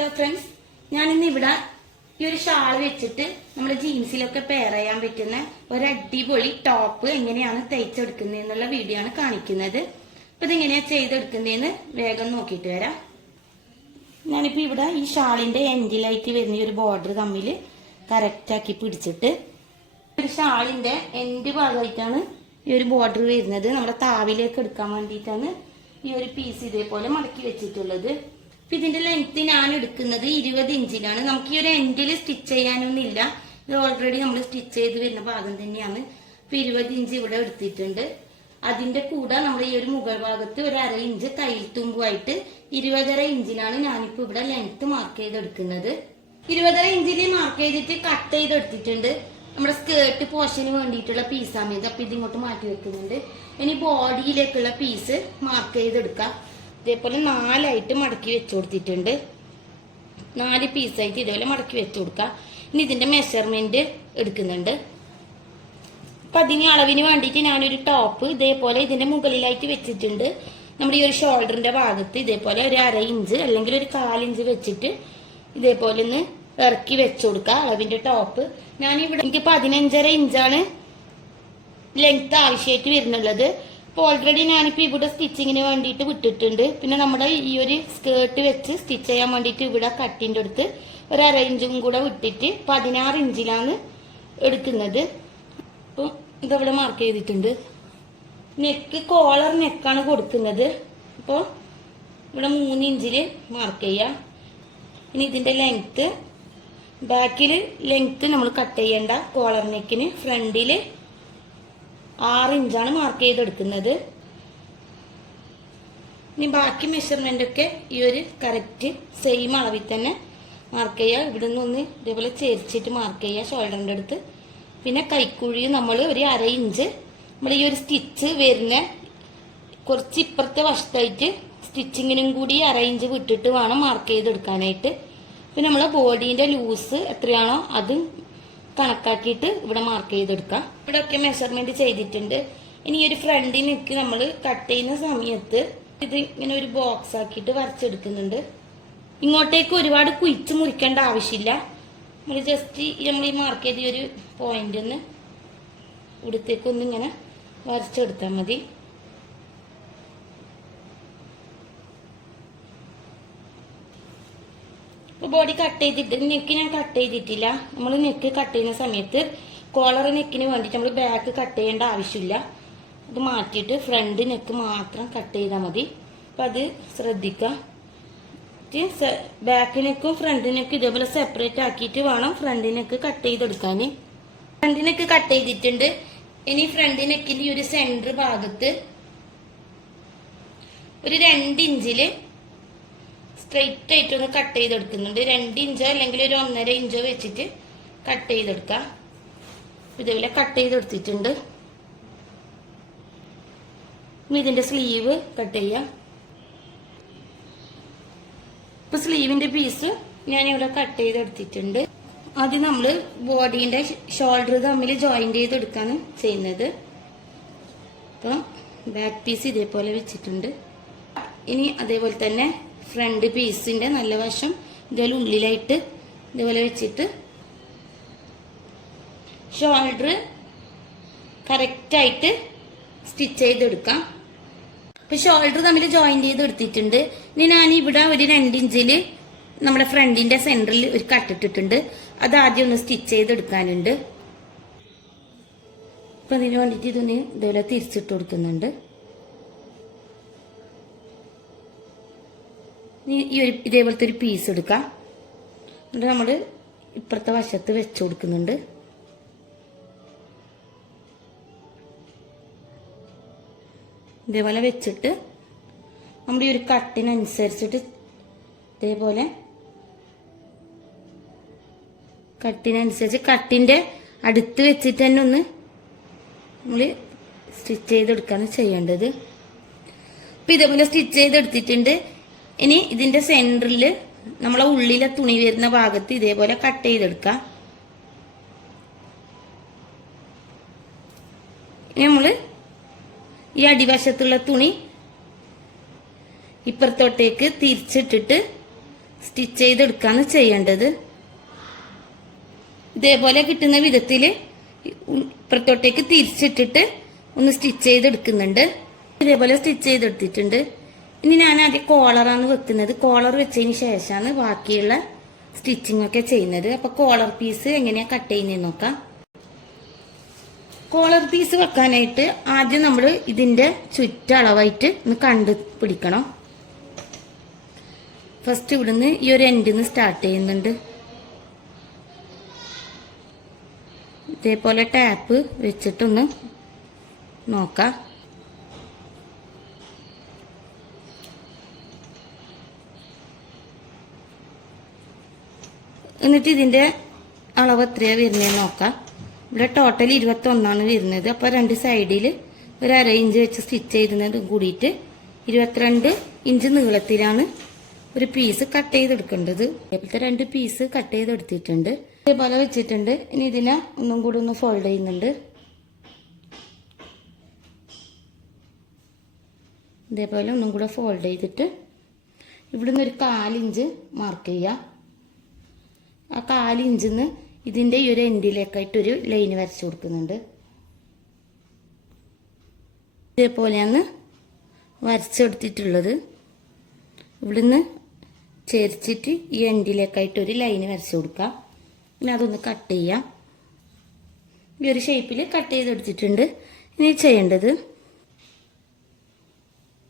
Hello friends, ഞാനിന്ന് ഇവിടെ ഈ ഒരു ഷാൾ വെച്ചിട്ട് നമ്മുടെ ജീൻസിലൊക്കെ പെയർ ചെയ്യാൻ പറ്റുന്ന ഒരു അടിപൊളി ടോപ്പ് എങ്ങനെയാണ് തയ്ച്ചെടുക്കുന്നത് എന്നുള്ള വീഡിയോ ആണ് കാണിക്കുന്നത്. അപ്പൊ ഇതെങ്ങനെയാ ചെയ്തെടുക്കുന്നതെന്ന് വേഗം നോക്കിയിട്ട് വരാം. ഞാനിപ്പോ ഇവിടെ ഈ ഷാളിന്റെ എൻഡിലായിട്ട് വരുന്ന ഒരു ബോർഡർ തമ്മിൽ കറക്റ്റ് ആക്കി പിടിച്ചിട്ട് ഒരു ഷാളിന്റെ എൻഡ് ഭാഗമായിട്ടാണ് ഈ ഒരു ബോർഡർ വരുന്നത്. നമ്മുടെ താവിലേക്ക് എടുക്കാൻ വേണ്ടിയിട്ടാണ് ഈ ഒരു പീസ് ഇതേപോലെ മടക്കി വെച്ചിട്ടുള്ളത്. ഇതിന്റെ ലെങ്ത് ഞാൻ എടുക്കുന്നത് 20 ഇഞ്ചിലാണ്. നമുക്ക് ഈ ഒരു എൻഡിൽ സ്റ്റിച്ച് ചെയ്യാനൊന്നുമില്ല, ഇത് ഓൾറെഡി നമ്മൾ സ്റ്റിച്ച് ചെയ്ത് വരുന്ന ഭാഗം തന്നെയാണ്. 20 ഇഞ്ച് ഇവിടെ എടുത്തിട്ടുണ്ട്. അതിന്റെ കൂടെ നമ്മൾ ഈ ഒരു മുകൾ ഭാഗത്ത് ഒരു 1/2 ഇഞ്ച് തയ്യൽ തുമ്പുമായിട്ട് 20.5 ഇഞ്ചിലാണ് ഞാനിപ്പോ ഇവിടെ ലെങ്ത് മാർക്ക് ചെയ്തെടുക്കുന്നത്. 20.5 ഇഞ്ചിൽ മാർക്ക് ചെയ്തിട്ട് കട്ട് ചെയ്തെടുത്തിട്ടുണ്ട്. നമ്മുടെ സ്കേർട്ട് പോർഷന് വേണ്ടിയിട്ടുള്ള പീസാണ് ഇത്. അപ്പൊ ഇതിങ്ങോട്ട് മാറ്റി വെക്കുന്നുണ്ട്. ഇനി ബോഡിയിലേക്കുള്ള പീസ് മാർക്ക് ചെയ്തെടുക്കാം. ഇതേപോലെ 4 ആയിട്ട് മടക്കി വെച്ചു കൊടുത്തിട്ടുണ്ട്. 4 പീസായിട്ട് ഇതേപോലെ മടക്കി വെച്ചു കൊടുക്കാം. ഇനി ഇതിന്റെ മെഷർമെന്റ് എടുക്കുന്നുണ്ട്. അപ്പൊ അതിന് അളവിന് വേണ്ടിയിട്ട് ഞാനൊരു ടോപ്പ് ഇതേപോലെ ഇതിന്റെ മുകളിലായിട്ട് വെച്ചിട്ടുണ്ട്. നമ്മുടെ ഈ ഒരു ഷോൾഡറിന്റെ ഭാഗത്ത് ഇതേപോലെ ഒരു 1/2 ഇഞ്ച് അല്ലെങ്കിൽ ഒരു 1/4 ഇഞ്ച് വെച്ചിട്ട് ഇതേപോലെ ഒന്ന് ഇറക്കി വെച്ചു കൊടുക്കുക. അളവിന്റെ ടോപ്പ് ഞാനിവിടെ എനിക്ക് 15.5 ഇഞ്ചാണ് ലെങ്ത് ആവശ്യമായിട്ട് വരുന്നുള്ളത്. അപ്പോൾ ഓൾറെഡി ഞാനിപ്പോൾ ഇവിടെ സ്റ്റിച്ചിങ്ങിന് വേണ്ടിയിട്ട് വിട്ടിട്ടുണ്ട്. പിന്നെ നമ്മുടെ ഈ ഒരു സ്കേർട്ട് വെച്ച് സ്റ്റിച്ച് ചെയ്യാൻ വേണ്ടിയിട്ട് ഇവിടെ കട്ടിൻ്റെ അടുത്ത് ഒരു 1/2 ഇഞ്ചും കൂടെ വിട്ടിട്ട് 16 ഇഞ്ചിലാണ് എടുക്കുന്നത്. അപ്പോൾ ഇതവിടെ മാർക്ക് ചെയ്തിട്ടുണ്ട്. നെക്ക് കോളർ നെക്കാണ് കൊടുക്കുന്നത്. അപ്പോൾ ഇവിടെ 3 ഇഞ്ചിൽ മാർക്ക് ചെയ്യാം. ഇനി ഇതിൻ്റെ ലെങ്ത്ത് ബാക്കിൽ ലെങ്ത്ത് നമ്മൾ കട്ട് ചെയ്യേണ്ട. കോളർ നെക്കിന് ഫ്രണ്ടിൽ 6 ഇഞ്ചാണ് മാർക്ക് ചെയ്തെടുക്കുന്നത്. ഇനി ബാക്കി മെഷർമെന്റ് ഒക്കെ ഈ ഒരു കറക്റ്റ് സെയിം അളവിൽ തന്നെ മാർക്ക് ചെയ്യുക. ഇവിടെ നിന്ന് ഇതേപോലെ ചേരിച്ചിട്ട് മാർക്ക് ചെയ്യുക ഷോൾഡറിന്റെ അടുത്ത്. പിന്നെ കൈക്കുഴി നമ്മൾ ഒരു 1/2 ഇഞ്ച് നമ്മൾ ഈ ഒരു സ്റ്റിച്ച് വരുന്ന കുറച്ച് ഇപ്പുറത്തെ വശത്തായിട്ട് സ്റ്റിച്ചിങ്ങിനും കൂടി 1/2 ഇഞ്ച് വിട്ടിട്ട് വേണം മാർക്ക് ചെയ്തെടുക്കാനായിട്ട്. പിന്നെ നമ്മളെ ബോഡീന്റെ ലൂസ് എത്രയാണോ അത് കണക്കാക്കിയിട്ട് ഇവിടെ മാർക്ക് ചെയ്തെടുക്കാം. ഇവിടെ ഒക്കെ മെഷർമെന്റ് ചെയ്തിട്ടുണ്ട്. ഇനി ഈ ഒരു ഫ്രണ്ടിനൊക്കെ നമ്മൾ കട്ട് ചെയ്യുന്ന സമയത്ത് ഇത് ഇങ്ങനെ ഒരു ബോക്സ് ആക്കിയിട്ട് വരച്ചെടുക്കുന്നുണ്ട്. ഇങ്ങോട്ടേക്ക് ഒരുപാട് കുഴിച്ച് മുറിക്കേണ്ട ആവശ്യമില്ല. നമ്മൾ ജസ്റ്റ് നമ്മൾ ഈ മാർക്ക് ചെയ്ത ഒരു പോയിന്റ് ഒന്ന് ഇവിടത്തേക്കൊന്ന് ഇങ്ങനെ വരച്ചെടുത്താൽ മതി. ബോഡി കട്ട് ചെയ്തിട്ട് നെക്ക് ഞാൻ കട്ട് ചെയ്തിട്ടില്ല. നമ്മൾ നെക്ക് കട്ട് ചെയ്യുന്ന സമയത്ത് കോളർ നെക്കിന് വേണ്ടിയിട്ട് നമ്മൾ ബാക്ക് കട്ട് ചെയ്യേണ്ട ആവശ്യമില്ല. അത് മാറ്റിയിട്ട് ഫ്രണ്ട് നെക്ക് മാത്രം കട്ട് ചെയ്താൽ മതി. അപ്പം അത് ശ്രദ്ധിക്കുക. ബാക്ക് നെക്കും ഫ്രണ്ട് നെക്കും ഇതേപോലെ സെപ്പറേറ്റ് ആക്കിയിട്ട് വേണം ഫ്രണ്ട് നെക്ക് കട്ട് ചെയ്തെടുക്കാൻ. ഫ്രണ്ട് നെക്ക് കട്ട് ചെയ്തിട്ടുണ്ട്. ഇനി ഫ്രണ്ട് നെക്കിന്റെ ഒരു സെന്റർ ഭാഗത്ത് ഒരു 2 ഇഞ്ചില് സ്ട്രെയിറ്റ് ആയിട്ട് ഒന്ന് കട്ട് ചെയ്തെടുക്കുന്നുണ്ട്. 2 ഇഞ്ചോ അല്ലെങ്കിൽ ഒരു 1.5 ഇഞ്ചോ വെച്ചിട്ട് കട്ട് ചെയ്തെടുക്കാം. ഇതേപോലെ കട്ട് ചെയ്തെടുത്തിട്ടുണ്ട്. ഇതിന്റെ സ്ലീവ് കട്ട് ചെയ്യാം. ഇപ്പൊ സ്ലീവിന്റെ പീസ് ഞാനിവിടെ കട്ട് ചെയ്തെടുത്തിട്ടുണ്ട്. ആദ്യം നമ്മള് ബോഡീന്റെ ഷോൾഡർ തമ്മിൽ ജോയിന്റ് ചെയ്തെടുക്കാണ് ചെയ്യുന്നത്. അപ്പൊ ബാക്ക് പീസ് ഇതേപോലെ വെച്ചിട്ടുണ്ട്. ഇനി അതേപോലെ തന്നെ ഫ്രണ്ട് പീസിന്റെ നല്ല വശം ഇതേപോലെ ഉള്ളിലായിട്ട് ഇതേപോലെ വെച്ചിട്ട് ഷോൾഡർ കറക്റ്റായിട്ട് സ്റ്റിച്ച് ചെയ്തെടുക്കാം. അപ്പൊ ഷോൾഡർ തമ്മിൽ ജോയിന്റ് ചെയ്തെടുത്തിട്ടുണ്ട്. ഇനി ഞാൻ ഇവിടെ ഒരു 2 ഇഞ്ചില് നമ്മുടെ ഫ്രണ്ടിന്റെ സെന്ററിൽ ഒരു കട്ടിട്ടിട്ടുണ്ട്. അത് ആദ്യം ഒന്ന് സ്റ്റിച്ച് ചെയ്തെടുക്കാനുണ്ട്. അപ്പൊ അതിന് വേണ്ടിയിട്ട് ഇതൊന്ന് ഇതേപോലെ തിരിച്ചിട്ട് കൊടുക്കുന്നുണ്ട്. ഈ ഒരു ഇതേപോലത്തെ ഒരു പീസ് എടുക്കാം. എന്നിട്ട് നമ്മൾ ഇപ്പുറത്തെ വശത്ത് വെച്ച് കൊടുക്കുന്നുണ്ട്. ഇതേപോലെ വെച്ചിട്ട് നമ്മുടെ ഈ ഒരു കട്ടിനനുസരിച്ചിട്ട് ഇതേപോലെ കട്ടിന്റെ അടുത്ത് വെച്ചിട്ട് തന്നെ ഒന്ന് നമ്മൾ സ്റ്റിച്ച് ചെയ്തെടുക്കാണ് ചെയ്യേണ്ടത്. അപ്പൊ ഇതേപോലെ സ്റ്റിച്ച് ചെയ്തെടുത്തിട്ടുണ്ട്. ഇനി ഇതിന്റെ സെന്ററിൽ നമ്മളെ ഉള്ളിലെ തുണി വരുന്ന ഭാഗത്ത് ഇതേപോലെ കട്ട് ചെയ്തെടുക്കാം. ഇനി നമ്മള് ഈ അടിവശത്തുള്ള തുണി ഇപ്പുറത്തോട്ടേക്ക് തിരിച്ചിട്ടിട്ട് സ്റ്റിച്ച് ചെയ്തെടുക്കാണ് ചെയ്യേണ്ടത്. ഇതേപോലെ കിട്ടുന്ന വിധത്തിൽ ഇപ്പുറത്തോട്ടേക്ക് തിരിച്ചിട്ടിട്ട് ഒന്ന് സ്റ്റിച്ച് ചെയ്തെടുക്കുന്നുണ്ട്. ഇതേപോലെ സ്റ്റിച്ച് ചെയ്തെടുത്തിട്ടുണ്ട്. ഇനി ഞാൻ ആദ്യം കോളറാണ് വെക്കുന്നത്. കോളർ വെച്ചതിന് ശേഷമാണ് ബാക്കിയുള്ള സ്റ്റിച്ചിങ് ഒക്കെ ചെയ്യുന്നത്. അപ്പൊ കോളർ പീസ് എങ്ങനെയാ കട്ട് ചെയ്യുന്നതെന്ന് നോക്കാം. കോളർ പീസ് വെക്കാനായിട്ട് ആദ്യം നമ്മൾ ഇതിന്റെ ചുറ്റളവായിട്ട് ഒന്ന് കണ്ടുപിടിക്കണം. ഫസ്റ്റ് ഇവിടുന്ന് ഈ ഒരു എൻഡിൽ നിന്ന് സ്റ്റാർട്ട് ചെയ്യുന്നുണ്ട്. ഇതേപോലെ ടാപ്പ് വെച്ചിട്ടൊന്ന് നോക്കാം. എന്നിട്ട് ഇതിന്റെ അളവ് എത്രയാ വരുന്നതെന്ന് നോക്കാം. ഇവിടെ ടോട്ടൽ 21 വരുന്നത്. അപ്പൊ രണ്ട് സൈഡിൽ ഒരു 1/2 ഇഞ്ച് വെച്ച് സ്റ്റിച്ച് ചെയ്യുന്നത് കൂടിയിട്ട് 22 ഇഞ്ച് നീളത്തിലാണ് ഒരു പീസ് കട്ട് ചെയ്തെടുക്കേണ്ടത്. അതേപോലത്തെ 2 പീസ് കട്ട് ചെയ്തെടുത്തിട്ടുണ്ട്. ഇതേപോലെ വെച്ചിട്ടുണ്ട്. ഇനി ഇതിനെ ഒന്നും കൂടി ഒന്ന് ഫോൾഡ് ചെയ്യുന്നുണ്ട്. ഇതേപോലെ ഒന്നും കൂടെ ഫോൾഡ് ചെയ്തിട്ട് ഇവിടുന്ന് ഒരു 1/4 ഇഞ്ച് മാർക്ക് ചെയ്യാം. ആ 1/4 ഇഞ്ചിന്ന് ഇതിന്റെ ഈ ഒരു എൻഡിലേക്കായിട്ടൊരു ലൈന് വരച്ചു കൊടുക്കുന്നുണ്ട്. ഇതേപോലെയാണ് വരച്ചെടുത്തിട്ടുള്ളത്. ഇവിടുന്ന് ചേർച്ചിട്ട് ഈ എൻഡിലേക്കായിട്ടൊരു ലൈന് വരച്ചു കൊടുക്കാം. പിന്നെ അതൊന്ന് കട്ട് ചെയ്യാം. ഈ ഒരു ഷേപ്പിൽ കട്ട് ചെയ്തെടുത്തിട്ടുണ്ട്. ഇനി ചെയ്യേണ്ടത്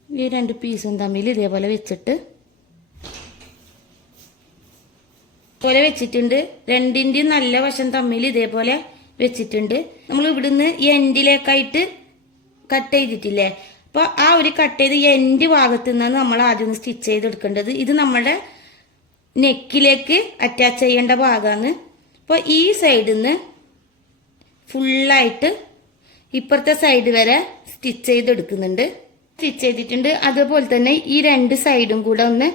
ഈ 2 പീസും തമ്മിൽ ഇതേപോലെ വെച്ചിട്ട് ഇതേപോലെ വെച്ചിട്ടുണ്ട്. രണ്ടിന്റെയും നല്ല വശം തമ്മിൽ ഇതേപോലെ വെച്ചിട്ടുണ്ട്. നമ്മൾ ഇവിടുന്ന് എൻഡിലേക്കായിട്ട് കട്ട് ചെയ്തിട്ടില്ലേ, അപ്പൊ ആ ഒരു കട്ട് ചെയ്ത് എൻഡ് ഭാഗത്ത് നിന്നാണ് നമ്മൾ ആദ്യം സ്റ്റിച്ച് ചെയ്തെടുക്കേണ്ടത്. ഇത് നമ്മുടെ നെക്കിലേക്ക് അറ്റാച്ച് ചെയ്യേണ്ട ഭാഗമാണ്. അപ്പൊ ഈ സൈഡിൽ നിന്ന് ഫുള്ളായിട്ട് ഇപ്പുറത്തെ സൈഡ് വരെ സ്റ്റിച്ച് ചെയ്തെടുക്കുന്നുണ്ട്. സ്റ്റിച്ച് ചെയ്തിട്ടുണ്ട്. അതുപോലെ തന്നെ ഈ 2 സൈഡും കൂടെ ഒന്ന്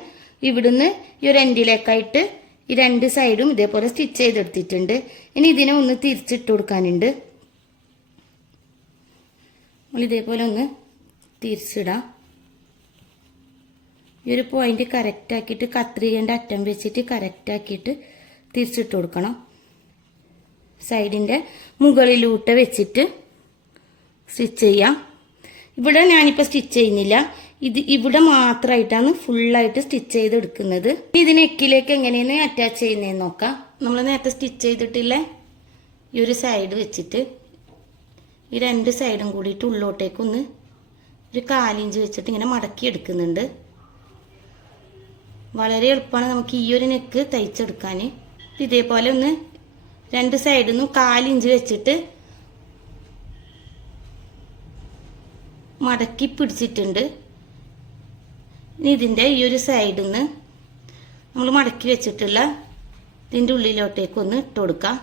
ഇവിടുന്ന് ഈ ഒരു എൻഡിലേക്കായിട്ട് ഈ 2 സൈഡും ഇതേപോലെ സ്റ്റിച്ച് ചെയ്തെടുത്തിട്ടുണ്ട്. ഇനി ഇതിനെ ഒന്ന് തിരിച്ചിട്ട് കൊടുക്കാനുണ്ട്. നമ്മൾ ഇതേപോലെ ഒന്ന് തിരിച്ചിടാം. ഈ ഒരു പോയിന്റ് കറക്റ്റ് ആക്കിയിട്ട് കത്രികേൻ്റെ അറ്റം വെച്ചിട്ട് കറക്റ്റ് ആക്കിയിട്ട് തിരിച്ചിട്ട് കൊടുക്കണം. സൈഡിന്റെ മുകളിലൂട്ട് വെച്ചിട്ട് സ്റ്റിച്ച് ചെയ്യാം. ഇവിടെ ഞാനിപ്പോൾ സ്റ്റിച്ച് ചെയ്യുന്നില്ല. ഇത് ഇവിടെ മാത്രമായിട്ടാണ് ഫുള്ളായിട്ട് സ്റ്റിച്ച് ചെയ്തെടുക്കുന്നത്. ഇത് നെക്കിലേക്ക് എങ്ങനെയാണ് അറ്റാച്ച് ചെയ്യുന്നതെന്ന് നോക്കാം. നമ്മൾ നേരത്തെ സ്റ്റിച്ച് ചെയ്തിട്ടില്ലേ ഈ ഒരു സൈഡ് വെച്ചിട്ട് ഈ 2 സൈഡും കൂടിയിട്ട് ഉള്ളോട്ടേക്കൊന്ന് ഒരു 1/4 ഇഞ്ച് വെച്ചിട്ട് ഇങ്ങനെ മടക്കി എടുക്കുന്നുണ്ട്. വളരെ എളുപ്പമാണ് നമുക്ക് ഈ ഒരു നെക്ക് തയ്ച്ചെടുക്കാൻ. ഇതേപോലെ ഒന്ന് 2 സൈഡിൽ നിന്നും 1/4 ഇഞ്ച് വെച്ചിട്ട് മടക്കി പിടിച്ചിട്ടുണ്ട്. ഇനി ഇതിൻ്റെ ഈ ഒരു സൈഡിൽ നിന്ന് നമ്മൾ മടക്കി വെച്ചിട്ടുള്ള ഇതിൻ്റെ ഉള്ളിലോട്ടേക്കൊന്ന് ഇട്ട് കൊടുക്കാം.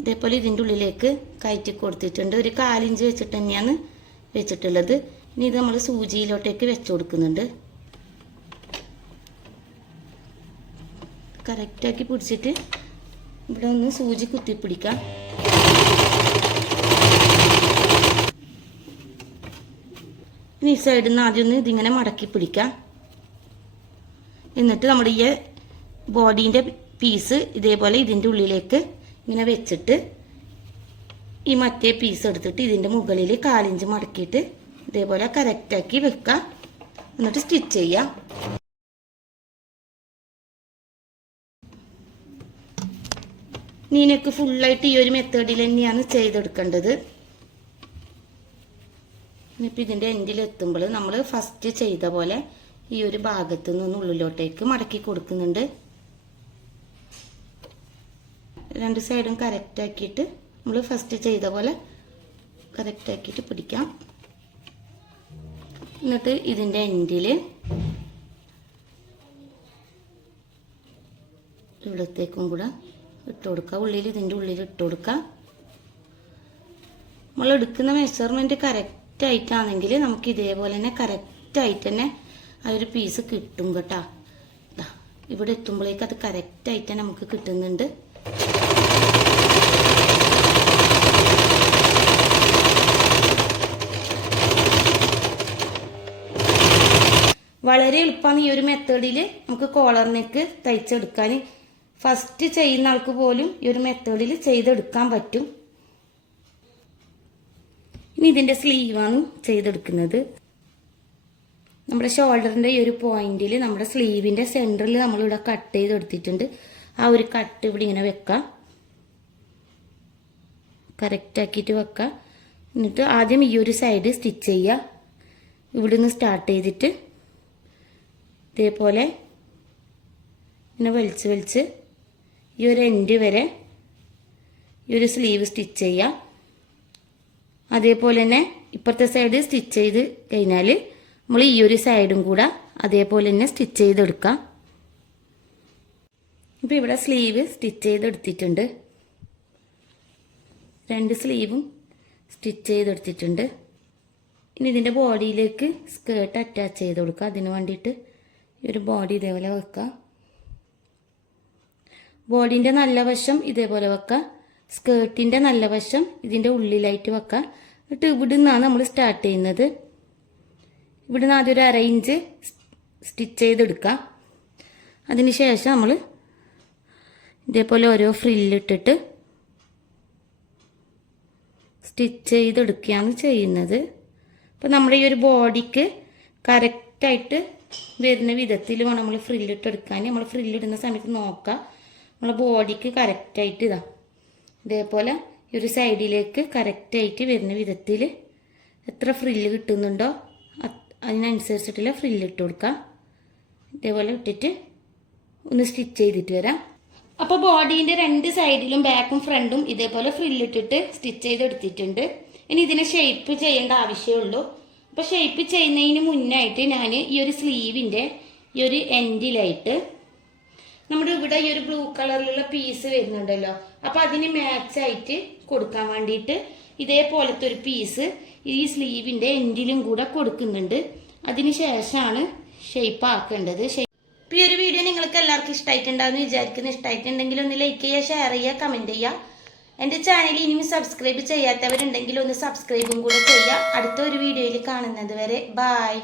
ഇതേപോലെ ഇതിൻ്റെ ഉള്ളിലേക്ക് കയറ്റി കൊടുത്തിട്ടുണ്ട്. ഒരു 1/4 ഇഞ്ച് വെച്ചിട്ട് തന്നെയാണ് വെച്ചിട്ടുള്ളത്. ഇനി ഇത് നമ്മൾ സൂചിയിലോട്ടേക്ക് വെച്ചു കൊടുക്കുന്നുണ്ട്. കറക്റ്റാക്കി പിടിച്ചിട്ട് ഇവിടെ ഒന്ന് സൂചി കുത്തിപ്പിടിക്കാം. ഇനി ഈ സൈഡിൽ നിന്ന് ആദ്യം ഒന്ന് ഇതിങ്ങനെ മടക്കി പിടിക്കാം. എന്നിട്ട് നമ്മുടെ ഈ ബോഡീൻ്റെ പീസ് ഇതേപോലെ ഇതിൻ്റെ ഉള്ളിലേക്ക് ഇങ്ങനെ വെച്ചിട്ട് ഈ മറ്റേ പീസ് എടുത്തിട്ട് ഇതിൻ്റെ മുകളിൽ 1/4 ഇഞ്ച് മടക്കിയിട്ട് ഇതേപോലെ കറക്റ്റാക്കി വെക്കാം. എന്നിട്ട് സ്റ്റിച്ച് ചെയ്യാം. നീനക്ക് ഫുള്ളായിട്ട് ഈ ഒരു മെത്തേഡിൽ തന്നെയാണ് ചെയ്തെടുക്കേണ്ടത്. ഇനിയിപ്പോൾ ഇതിൻ്റെ എൻഡിലെത്തുമ്പോൾ നമ്മൾ ഫസ്റ്റ് ചെയ്ത പോലെ ഈ ഒരു ഭാഗത്തു നിന്ന് ഉള്ളിലോട്ടേക്ക് മടക്കി കൊടുക്കുന്നുണ്ട്. 2 സൈഡും കറക്റ്റ് ആക്കിയിട്ട് നമ്മൾ ഫസ്റ്റ് ചെയ്ത പോലെ കറക്റ്റ് ആക്കിയിട്ട് പിടിക്കാം. എന്നിട്ട് ഇതിൻ്റെ എൻഡിൽ ഇവിടത്തേക്കും കൂടെ ഇട്ട് കൊടുക്കുക. ഉള്ളിൽ ഇതിൻ്റെ ഉള്ളിൽ ഇട്ട് കൊടുക്കുക. നമ്മൾ എടുക്കുന്ന മെഷർമെൻറ്റ് കറക്റ്റ് ആയിട്ടാണെങ്കിൽ നമുക്ക് ഇതേപോലെ തന്നെ കറക്റ്റ് ആയിട്ട് തന്നെ ആ ഒരു പീസ് കിട്ടും കേട്ടോ. ഇവിടെ എത്തുമ്പോഴേക്ക് അത് കറക്റ്റ് ആയിട്ട് തന്നെ നമുക്ക് കിട്ടുന്നുണ്ട്. വളരെ എളുപ്പമാണ് ഈ ഒരു മെത്തേഡിൽ നമുക്ക് കോളർ നെക്ക് തയ്ച്ചെടുക്കാൻ. ഫസ്റ്റ് ചെയ്യുന്ന ആൾക്ക് പോലും ഈ ഒരു മെത്തേഡിൽ ചെയ്തെടുക്കാൻ പറ്റും. ഇനി ഇതിൻ്റെ സ്ലീവാണ് ചെയ്തെടുക്കുന്നത്. നമ്മുടെ ഷോൾഡറിൻ്റെ ഈ ഒരു പോയിന്റിൽ നമ്മുടെ സ്ലീവിൻ്റെ സെൻറ്ററിൽ നമ്മളിവിടെ കട്ട് ചെയ്തെടുത്തിട്ടുണ്ട്. ആ ഒരു കട്ട് ഇവിടെ ഇങ്ങനെ വെക്കാം, കറക്റ്റാക്കിയിട്ട് വെക്കാം. എന്നിട്ട് ആദ്യം ഈ ഒരു സൈഡ് സ്റ്റിച്ച് ചെയ്യുക. ഇവിടെ നിന്ന് സ്റ്റാർട്ട് ചെയ്തിട്ട് ഇതേപോലെ ഇങ്ങനെ വലിച്ച് ഈ ഒരു എൻഡ് വരെ ഈ ഒരു സ്ലീവ് സ്റ്റിച്ച് ചെയ്യുക. അതേപോലെ തന്നെ ഇപ്പുറത്തെ സൈഡ് സ്റ്റിച്ച് ചെയ്ത് കഴിഞ്ഞാൽ നമ്മൾ ഈ ഒരു സൈഡും കൂടെ അതേപോലെ തന്നെ സ്റ്റിച്ച് ചെയ്തെടുക്കാം. ഇപ്പോൾ ഇവിടെ സ്ലീവ് സ്റ്റിച്ച് ചെയ്തെടുത്തിട്ടുണ്ട്. 2 സ്ലീവും സ്റ്റിച്ച് ചെയ്തെടുത്തിട്ടുണ്ട്. ഇനി ഇതിൻ്റെ ബോഡിയിലേക്ക് സ്കേർട്ട് അറ്റാച്ച് ചെയ്ത് കൊടുക്കുക. അതിന് വേണ്ടിയിട്ട് ഈ ഒരു ബോഡി ഇതേപോലെ വെക്കുക. ബോഡീൻ്റെ നല്ല വശം ഇതേപോലെ വെക്കുക, സ്കേർട്ടിൻ്റെ നല്ല വശം ഇതിൻ്റെ ഉള്ളിലായിട്ട് വെക്കുക. എന്നിട്ട് ഇവിടെ നിന്നാണ് നമ്മൾ സ്റ്റാർട്ട് ചെയ്യുന്നത്. ഇവിടെ നിന്ന് ആദ്യം ഒരു 1/2 ഇഞ്ച് സ്റ്റിച്ച് ചെയ്തെടുക്കുക. അതിന് ശേഷം നമ്മൾ ഇതേപോലെ ഓരോ ഫ്രില്ലിട്ടിട്ട് സ്റ്റിച്ച് ചെയ്തെടുക്കുകയാണ് ചെയ്യുന്നത്. അപ്പോൾ നമ്മുടെ ഈ ഒരു ബോഡിക്ക് കറക്റ്റായിട്ട് വരുന്ന വിധത്തിൽ വേണം നമ്മൾ ഫ്രില്ലിട്ടെടുക്കാൻ. നമ്മൾ ഫ്രില്ലിടുന്ന സമയത്ത് നോക്കുക നമ്മളെ ബോഡിക്ക് കറക്റ്റായിട്ട് ഇതേപോലെ ഈ ഒരു സൈഡിലേക്ക് കറക്റ്റായിട്ട് വരുന്ന വിധത്തിൽ എത്ര ഫ്രില്ല് കിട്ടുന്നുണ്ടോ അതിനനുസരിച്ചിട്ടുള്ള ഫ്രില്ലിട്ട് കൊടുക്കാം. ഇതേപോലെ ഇട്ടിട്ട് ഒന്ന് സ്റ്റിച്ച് ചെയ്തിട്ട് വരാം. അപ്പോൾ ബോഡീൻ്റെ 2 സൈഡിലും ബാക്കും ഫ്രണ്ടും ഇതേപോലെ ഫ്രില്ലിട്ടിട്ട് സ്റ്റിച്ച് ചെയ്തെടുത്തിട്ടുണ്ട്. ഇനി ഇതിനെ ഷേപ്പ് ചെയ്യേണ്ട ആവശ്യമുള്ളൂ. അപ്പോൾ ഷേപ്പ് ചെയ്യുന്നതിന് മുന്നായിട്ട് ഞാൻ ഈ ഒരു സ്ലീവിൻ്റെ ഈ ഒരു എൻഡിലായിട്ട് നമ്മുടെ ഇവിടെ ഈ ഒരു ബ്ലൂ കളറിലുള്ള പീസ് വരുന്നുണ്ടല്ലോ, അപ്പോൾ അതിന് മാച്ചായിട്ട് കൊടുക്കാൻ വേണ്ടിയിട്ട് ഇതേപോലത്തെ ഒരു പീസ് ഈ സ്ലീവിൻ്റെ എൻഡിലും കൂടെ കൊടുക്കുന്നുണ്ട്. അതിന് ശേഷമാണ് ഷേപ്പ് ആക്കേണ്ടത്. അപ്പോൾ ഈ ഒരു വീഡിയോ നിങ്ങൾക്ക് എല്ലാവർക്കും ഇഷ്ടമായിട്ടുണ്ടാകുമെന്ന് വിചാരിക്കുന്നു. ഇഷ്ടമായിട്ടുണ്ടെങ്കിൽ ഒന്ന് ലൈക്ക് ചെയ്യുക, ഷെയർ ചെയ്യുക, കമൻറ്റ് ചെയ്യുക. എൻ്റെ ചാനൽ ഇനിയും സബ്സ്ക്രൈബ് ചെയ്യാത്തവരുണ്ടെങ്കിൽ ഒന്ന് സബ്സ്ക്രൈബും കൂടെ ചെയ്യുക. അടുത്ത ഒരു വീഡിയോയിൽ കാണുന്നത് വരെ ബായ്.